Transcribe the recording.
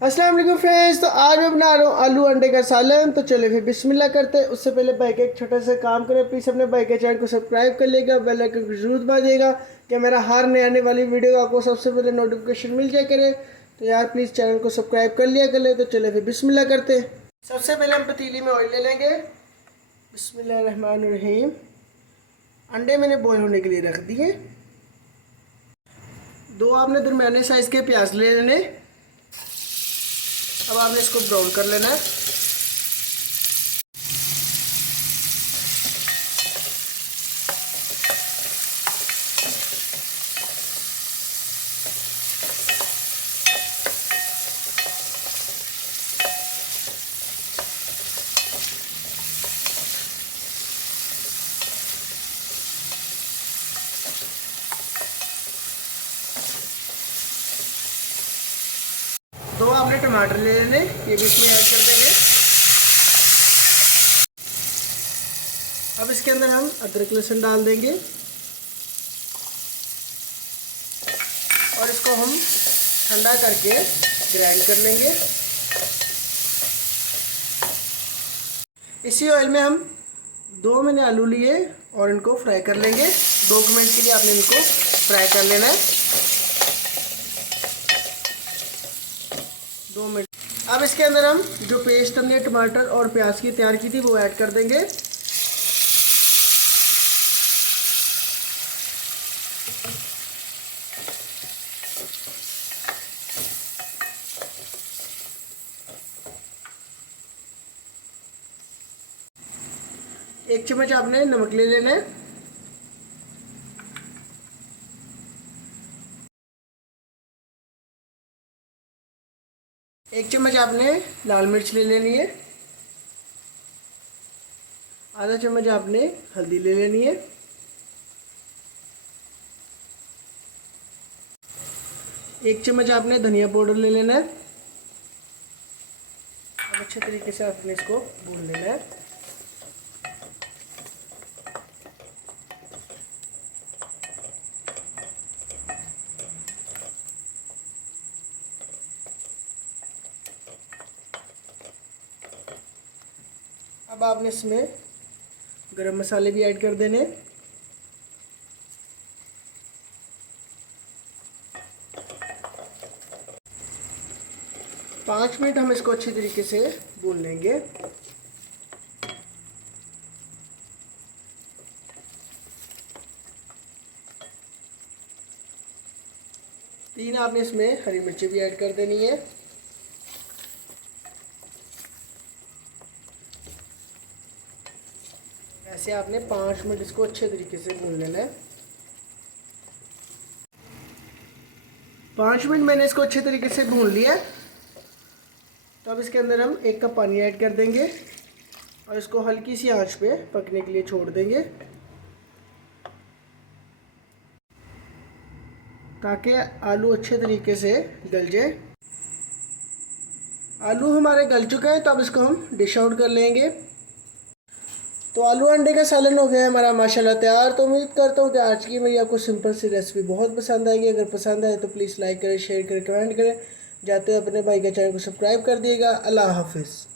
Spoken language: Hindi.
अस्सलाम वालेकुम फ्रेंड्स। तो आज मैं बना रहा हूँ आलू अंडे का सालन। तो चलिए फिर बिस्मिल्लाह करते हैं। उससे पहले भाई का एक छोटा सा काम करें, प्लीज़ अपने भाई के चैनल को सब्सक्राइब कर लीजिएगा, बेल आइकन को जरूर दबाइएगा कि मेरा हर नए आने वाली वीडियो का आपको सबसे पहले नोटिफिकेशन मिल जाए करे। तो यार प्लीज़ चैनल को सब्सक्राइब कर लिया कर ले। तो चलिए फिर बिस्मिल्लाह करते हैं। सबसे पहले हम पतीली में ऑयल ले लेंगे। बिस्मिल्लाहिर्रहमानिर्रहीम। अंडे मैंने बॉयल होने के लिए रख दिए। दो आपने दरमियाने साइज़ के प्याज ले लेने। अब आपने इसको ब्राउन कर लेना है। दो आपने टमाटर ले लेने, ये भी इसमें ऐड कर देंगे। अब इसके अंदर हम अदरक लहसुन डाल देंगे और इसको हम ठंडा करके ग्राइंड कर लेंगे। इसी ऑयल में हम दो मैंने आलू लिए और इनको फ्राई कर लेंगे। 2 मिनट के लिए आपने इनको फ्राई कर लेना है। 2 मिनट। अब इसके अंदर हम जो पेस्ट हमने टमाटर और प्याज की तैयार की थी वो ऐड कर देंगे। एक चम्मच आपने नमक ले लेना है। एक चम्मच आपने लाल मिर्च ले लेनी है। आधा चम्मच आपने हल्दी ले लेनी है। एक चम्मच आपने धनिया पाउडर ले लेना है। अब अच्छे तरीके से आपने इसको भून लेना है। अब आपने इसमें गरम मसाले भी ऐड कर देने। पाँच मिनट हम इसको अच्छी तरीके से भून लेंगे। तीन आपने इसमें हरी मिर्ची भी ऐड कर देनी है। ऐसे आपने 5 मिनट इसको अच्छे तरीके से भून लेना है। 5 मिनट मैंने इसको अच्छे तरीके से भून लिया। तो अब इसके अंदर हम 1 कप पानी ऐड कर देंगे और इसको हल्की सी आंच पे पकने के लिए छोड़ देंगे ताकि आलू अच्छे तरीके से गल जाए। आलू हमारे गल चुके हैं, तो अब इसको हम डिश आउट कर लेंगे। तो आलू अंडे का सालन हो गया हमारा माशाल्लाह तैयार। तो उम्मीद करता हूँ कि आज की मेरी आपको सिंपल सी रेसिपी बहुत पसंद आएगी। अगर पसंद आए तो प्लीज़ लाइक करें, शेयर करें, कमेंट करें। जाते हुए अपने भाई के चैनल को सब्सक्राइब कर दिएगा। अल्लाह हाफिज़।